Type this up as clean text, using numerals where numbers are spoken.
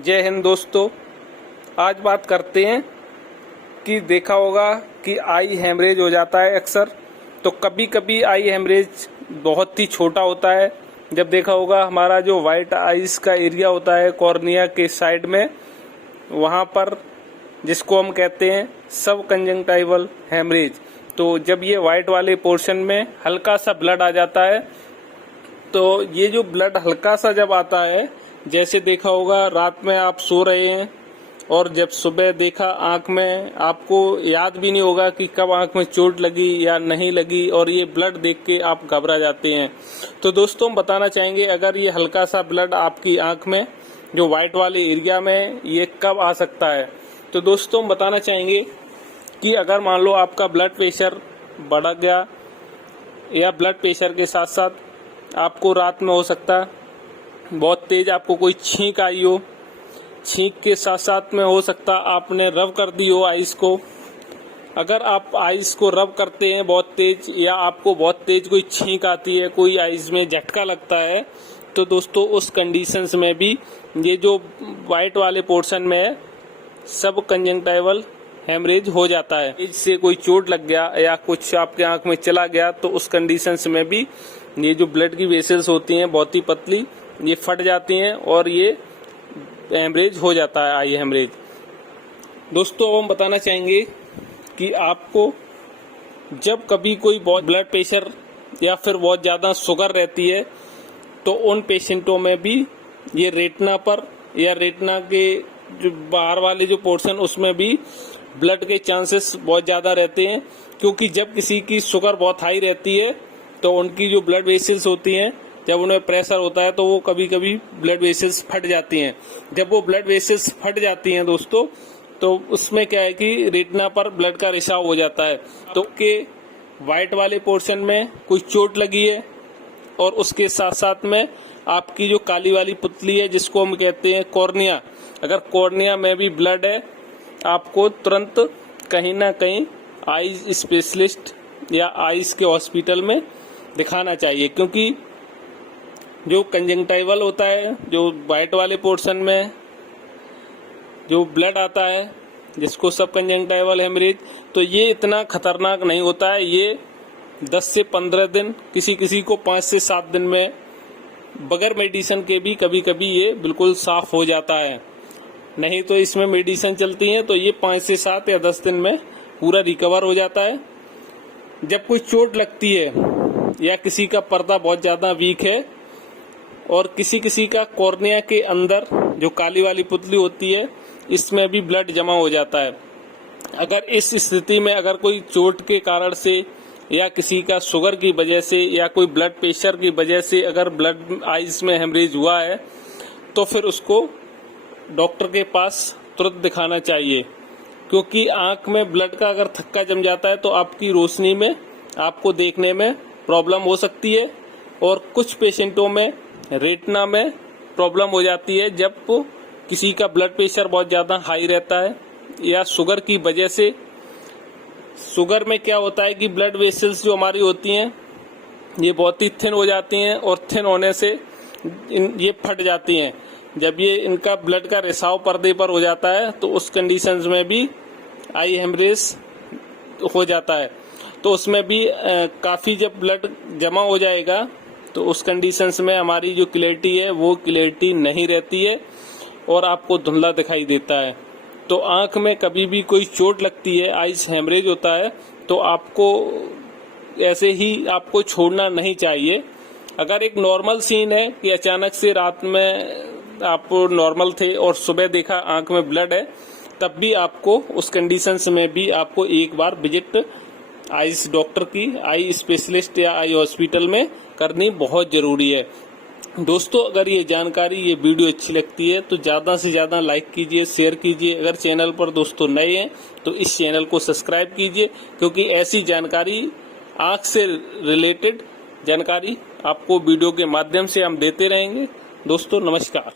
जय हिंद दोस्तों। आज बात करते हैं कि देखा होगा कि आई हेमरेज हो जाता है अक्सर। तो कभी कभी आई हेमरेज बहुत ही छोटा होता है। जब देखा होगा हमारा जो वाइट आइज का एरिया होता है कॉर्निया के साइड में, वहाँ पर जिसको हम कहते हैं सब कंजंक्टिवल हेमरेज, तो जब ये वाइट वाले पोर्शन में हल्का सा ब्लड आ जाता है, तो ये जो ब्लड हल्का सा जब आता है, जैसे देखा होगा रात में आप सो रहे हैं और जब सुबह देखा आंख में, आपको याद भी नहीं होगा कि कब आंख में चोट लगी या नहीं लगी, और ये ब्लड देख के आप घबरा जाते हैं। तो दोस्तों हम बताना चाहेंगे, अगर ये हल्का सा ब्लड आपकी आंख में जो वाइट वाले एरिया में, ये कब आ सकता है। तो दोस्तों हम बताना चाहेंगे कि अगर मान लो आपका ब्लड प्रेशर बढ़ गया, या ब्लड प्रेशर के साथ साथ आपको रात में हो सकता है बहुत तेज आपको कोई छींक आई हो, छींक के साथ साथ में हो सकता आपने रब कर दी हो आइस को। अगर आप आइस को रब करते हैं बहुत तेज, या आपको बहुत तेज कोई छींक आती है, कोई आइस में झटका लगता है, तो दोस्तों उस कंडीशंस में भी ये जो वाइट वाले पोर्शन में है सब कंजंक्टिवल हेमरेज हो जाता है। इससे कोई चोट लग गया या कुछ आपके आंख में चला गया, तो उस कंडीशंस में भी ये जो ब्लड की वेसल्स होती हैं बहुत ही पतली, ये फट जाती हैं और ये हेमरेज हो जाता है, आई हेमरेज। दोस्तों हम बताना चाहेंगे कि आपको जब कभी कोई बहुत ब्लड प्रेशर या फिर बहुत ज़्यादा शुगर रहती है, तो उन पेशेंटों में भी ये रेटिना पर या रेटिना के जो बाहर वाले जो पोर्शन, उसमें भी ब्लड के चांसेस बहुत ज़्यादा रहते हैं। क्योंकि जब किसी की शुगर बहुत हाई रहती है, तो उनकी जो ब्लड वेसल्स होती हैं, जब उन्हें प्रेशर होता है तो वो कभी कभी ब्लड वेसल्स फट जाती हैं। जब वो ब्लड वेसल्स फट जाती हैं दोस्तों, तो उसमें क्या है कि रेटिना पर ब्लड का रिसाव हो जाता है। तो के वाइट वाले पोर्शन में कोई चोट लगी है, और उसके साथ साथ में आपकी जो काली वाली पुतली है जिसको हम कहते हैं कॉर्निया, अगर कॉर्निया में भी ब्लड है, आपको तुरंत कहीं ना कहीं आईज स्पेशलिस्ट या आईज के हॉस्पिटल में दिखाना चाहिए। क्योंकि जो कंजंक्टिवल होता है, जो वाइट वाले पोर्शन में जो ब्लड आता है जिसको सब कंजंक्टिवल हेमरेज, तो ये इतना खतरनाक नहीं होता है। ये 10 से 15 दिन, किसी किसी को 5 से 7 दिन में बगैर मेडिसिन के भी कभी कभी ये बिल्कुल साफ हो जाता है। नहीं तो इसमें मेडिसिन चलती है, तो ये 5 से 7 या 10 दिन में पूरा रिकवर हो जाता है। जब कोई चोट लगती है या किसी का पर्दा बहुत ज़्यादा वीक है, और किसी किसी का कॉर्निया के अंदर जो काली वाली पुतली होती है, इसमें भी ब्लड जमा हो जाता है। अगर इस स्थिति में अगर कोई चोट के कारण से, या किसी का शुगर की वजह से, या कोई ब्लड प्रेशर की वजह से अगर ब्लड आइज में हेमरेज हुआ है, तो फिर उसको डॉक्टर के पास तुरंत दिखाना चाहिए। क्योंकि आंख में ब्लड का अगर थक्का जम जाता है, तो आपकी रोशनी में, आपको देखने में प्रॉब्लम हो सकती है। और कुछ पेशेंटों में रेटिना में प्रॉब्लम हो जाती है जब किसी का ब्लड प्रेशर बहुत ज़्यादा हाई रहता है, या शुगर की वजह से। शुगर में क्या होता है कि ब्लड वेसल्स जो हमारी होती हैं, ये बहुत ही थिन हो जाती हैं, और थिन होने से ये फट जाती हैं। जब ये इनका ब्लड का रिसाव पर्दे पर हो जाता है, तो उस कंडीशंस में भी आई हेमरेज हो जाता है। तो उसमें भी काफ़ी जब ब्लड जमा हो जाएगा, तो उस कंडीशंस में हमारी जो क्लैरिटी है वो क्लैरिटी नहीं रहती है, और आपको धुंधला दिखाई देता है। तो आंख में कभी भी कोई चोट लगती है, आइज हेमरेज होता है, तो आपको ऐसे ही आपको छोड़ना नहीं चाहिए। अगर एक नॉर्मल सीन है कि अचानक से रात में आप नॉर्मल थे और सुबह देखा आंख में ब्लड है, तब भी आपको उस कंडीशंस में भी आपको एक बार विजिट आइज डॉक्टर की, आई स्पेशलिस्ट या आई हॉस्पिटल में करनी बहुत ज़रूरी है। दोस्तों अगर ये जानकारी, ये वीडियो अच्छी लगती है तो ज़्यादा से ज़्यादा लाइक कीजिए, शेयर कीजिए। अगर चैनल पर दोस्तों नए हैं तो इस चैनल को सब्सक्राइब कीजिए, क्योंकि ऐसी जानकारी, आँख से रिलेटेड जानकारी आपको वीडियो के माध्यम से हम देते रहेंगे। दोस्तों नमस्कार।